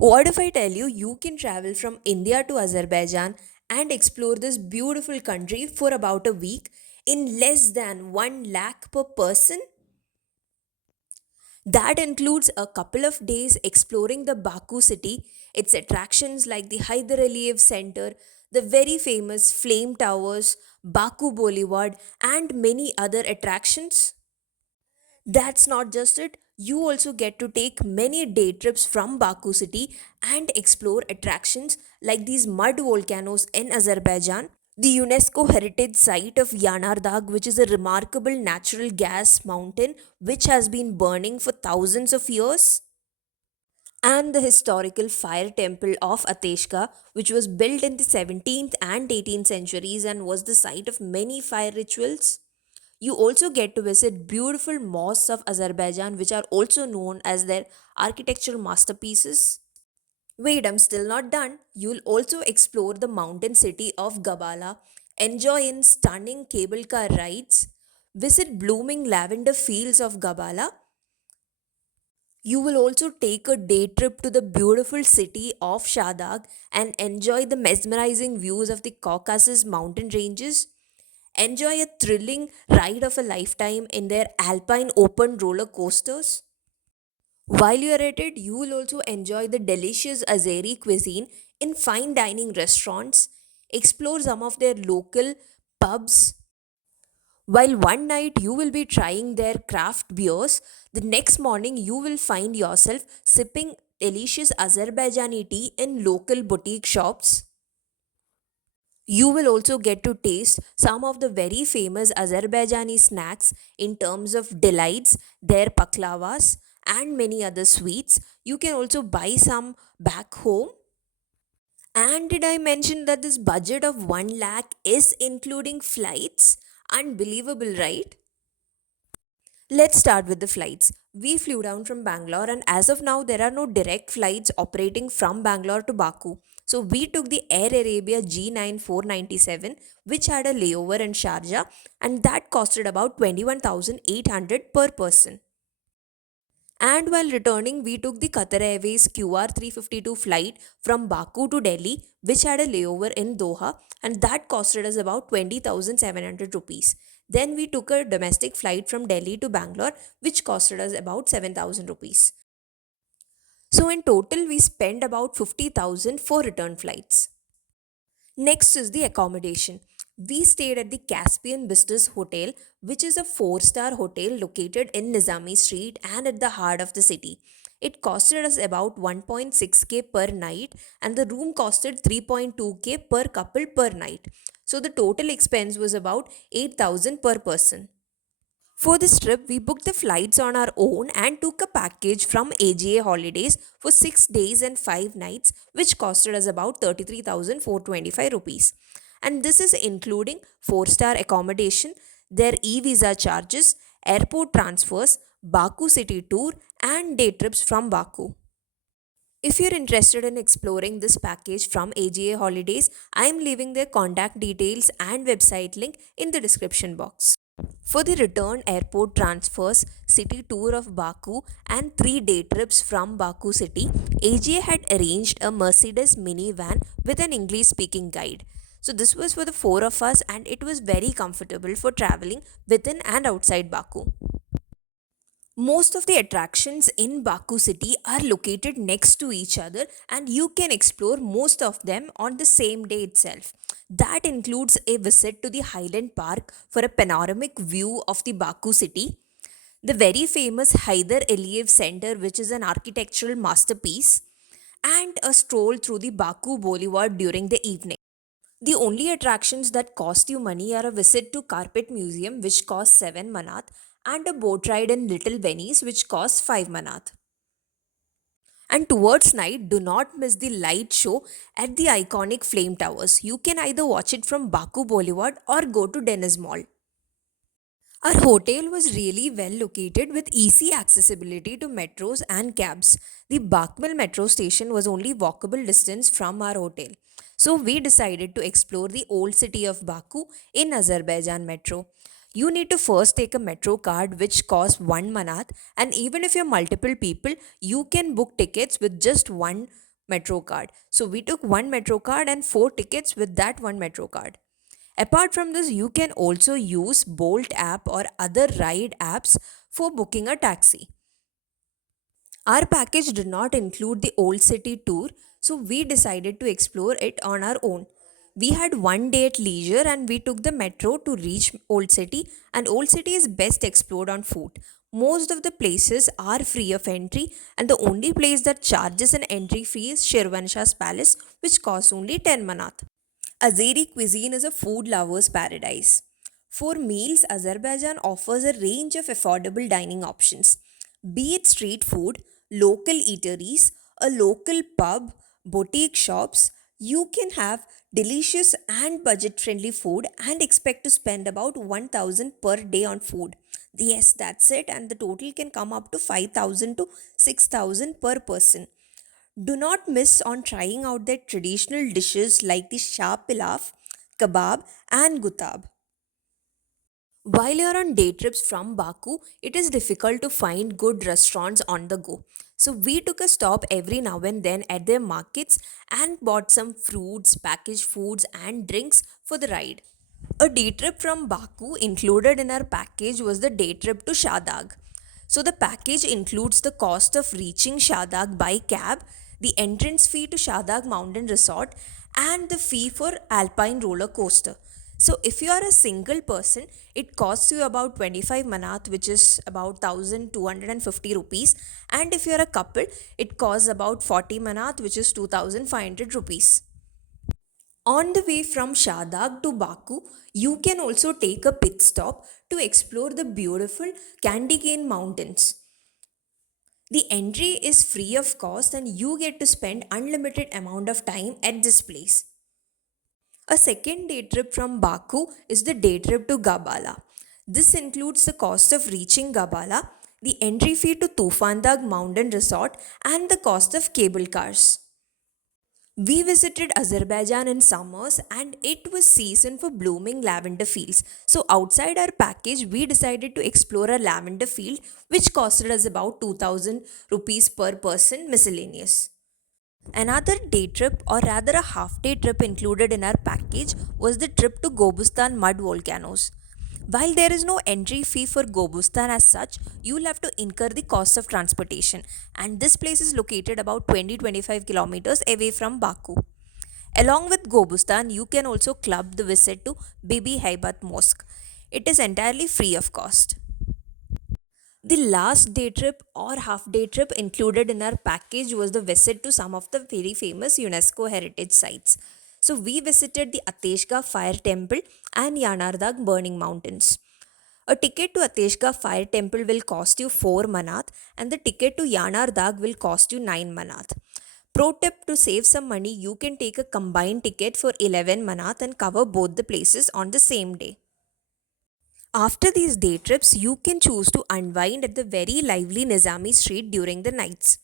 What if I tell you you can travel from India to Azerbaijan and explore this beautiful country for about a week in less than 1 lakh per person? That includes a couple of days exploring the Baku city, its attractions like the Hyder Aliyev Center, the very famous Flame Towers, Baku Boulevard, and many other attractions. That's not just it. You also get to take many day trips from Baku city and explore attractions like these mud volcanoes in Azerbaijan, the UNESCO heritage site of Yanardagh, which is a remarkable natural gas mountain which has been burning for thousands of years, and the historical fire temple of Ateshka, which was built in the 17th and 18th centuries and was the site of many fire rituals. You also get to visit beautiful mosques of Azerbaijan, which are also known as their architectural masterpieces. Wait, I'm still not done. You'll also explore the mountain city of Gabala, enjoy in stunning cable car rides, visit blooming lavender fields of Gabala. You will also take a day trip to the beautiful city of Shadag and enjoy the mesmerizing views of the Caucasus mountain ranges. Enjoy a thrilling ride of a lifetime in their alpine open roller coasters. While you're at it, you will also enjoy the delicious Azeri cuisine in fine dining restaurants, explore some of their local pubs. While one night you will be trying their craft beers, the next morning you will find yourself sipping delicious Azerbaijani tea in local boutique shops. You will also get to taste some of the very famous Azerbaijani snacks in terms of delights, their paklavas, and many other sweets. You can also buy some back home. And did I mention that this budget of 1 lakh is including flights? Unbelievable, right? Let's start with the flights. We flew down from Bangalore, and as of now, there are no direct flights operating from Bangalore to Baku. So, we took the Air Arabia G9 497, which had a layover in Sharjah, and that costed about 21,800 per person. And while returning, we took the Qatar Airways QR 352 flight from Baku to Delhi, which had a layover in Doha, and that costed us about 20,700 rupees. Then we took a domestic flight from Delhi to Bangalore, which costed us about 7,000 rupees. So in total, we spent about 50,000 for return flights. Next is the accommodation. We stayed at the Caspian Business Hotel, which is a four-star hotel located in Nizami Street and at the heart of the city. It costed us about 1.6k per night, and the room costed 3.2k per couple per night. So the total expense was about 8,000 per person. For this trip, we booked the flights on our own and took a package from AGA Holidays for 6 days and 5 nights, which costed us about 33,425 rupees. And this is including 4-star accommodation, their e-visa charges, airport transfers, Baku city tour, and day trips from Baku. If you're interested in exploring this package from AGA Holidays, I am leaving their contact details and website link in the description box. For the return airport transfers, city tour of Baku, and 3 day trips from Baku city, AGA had arranged a Mercedes minivan with an English speaking guide. So, this was for the four of us, and it was very comfortable for traveling within and outside Baku. Most of the attractions in Baku city are located next to each other, and you can explore most of them on the same day itself. That includes a visit to the Highland Park for a panoramic view of the Baku city, the very famous Hyder Aliyev Center, which is an architectural masterpiece, and a stroll through the Baku Boulevard during the evening. The only attractions that cost you money are a visit to Carpet Museum, which costs 7 manat, and a boat ride in Little Venice, which costs 5 manat. And towards night, do not miss the light show at the iconic Flame Towers. You can either watch it from Baku Boulevard or go to Dennis Mall. Our hotel was really well located with easy accessibility to metros and cabs. The Bakmal metro station was only walkable distance from our hotel. So we decided to explore the old city of Baku in Azerbaijan metro. You need to first take a metro card which costs 1 manat, and even if you're multiple people, you can book tickets with just one metro card. So we took one metro card and four tickets with that one metro card. Apart from this, you can also use Bolt app or other ride apps for booking a taxi. Our package did not include the Old City tour, so we decided to explore it on our own. We had one day at leisure and we took the metro to reach Old City, and Old City is best explored on foot. Most of the places are free of entry, and the only place that charges an entry fee is Shirvanshah's Palace, which costs only 10 manat. Azeri cuisine is a food lover's paradise. For meals, Azerbaijan offers a range of affordable dining options. Be it street food, local eateries, a local pub, boutique shops, you can have delicious and budget friendly food and expect to spend about 1000 per day on food. Yes, that's it, and the total can come up to 5000 to 6000 per person. Do not miss on trying out their traditional dishes like the shah pilaf, kebab, and gutab. While you're on day trips from Baku, it is difficult to find good restaurants on the go. So we took a stop every now and then at their markets and bought some fruits, packaged foods, and drinks for the ride. A day trip from Baku included in our package was the day trip to Shadag. So the package includes the cost of reaching Shadag by cab, the entrance fee to Shadag Mountain Resort, and the fee for Alpine roller coaster. So if you are a single person, it costs you about 25 manat, which is about 1250 rupees. And if you are a couple, it costs about 40 manat, which is 2500 rupees. On the way from Shadag to Baku, you can also take a pit stop to explore the beautiful Candy Cane Mountains. The entry is free of cost and you get to spend unlimited amount of time at this place. A second day trip from Baku is the day trip to Gabala. This includes the cost of reaching Gabala, the entry fee to Tufandag Mountain Resort, and the cost of cable cars. We visited Azerbaijan in summers and it was season for blooming lavender fields. So outside our package, we decided to explore a lavender field which costed us about 2000 rupees per person miscellaneous. Another day trip, or rather a half day trip included in our package, was the trip to Gobustan mud volcanoes. While there is no entry fee for Gobustan as such, you will have to incur the cost of transportation, and this place is located about 20-25 kilometers away from Baku. Along with Gobustan, you can also club the visit to Bibi Haibat Mosque. It is entirely free of cost. The last day trip or half day trip included in our package was the visit to some of the very famous UNESCO heritage sites. So we visited the Ateshga Fire Temple and Yanardag Burning Mountains. A ticket to Ateshga Fire Temple will cost you 4 manat and the ticket to Yanardag will cost you 9 manat. Pro tip, to save some money, you can take a combined ticket for 11 manat and cover both the places on the same day. After these day trips, you can choose to unwind at the very lively Nizami street during the nights.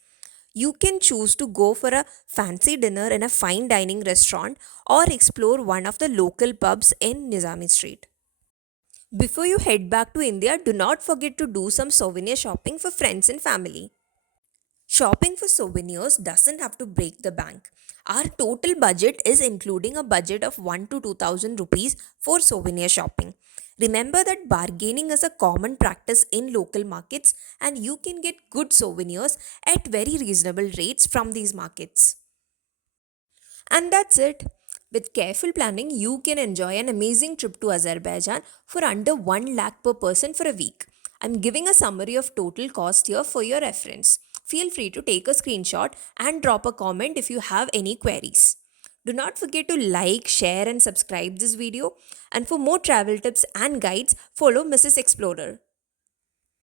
You can choose to go for a fancy dinner in a fine dining restaurant or explore one of the local pubs in Nizami street. Before you head back to India, do not forget to do some souvenir shopping for friends and family. Shopping for souvenirs doesn't have to break the bank. Our total budget is including a budget of 1 to 2000 rupees for souvenir shopping. Remember that bargaining is a common practice in local markets and you can get good souvenirs at very reasonable rates from these markets. And that's it. With careful planning, you can enjoy an amazing trip to Azerbaijan for under 1 lakh per person for a week. I'm giving a summary of total cost here for your reference. Feel free to take a screenshot and drop a comment if you have any queries. Do not forget to like, share, and subscribe this video. And for more travel tips and guides, follow Mrs. Explorer.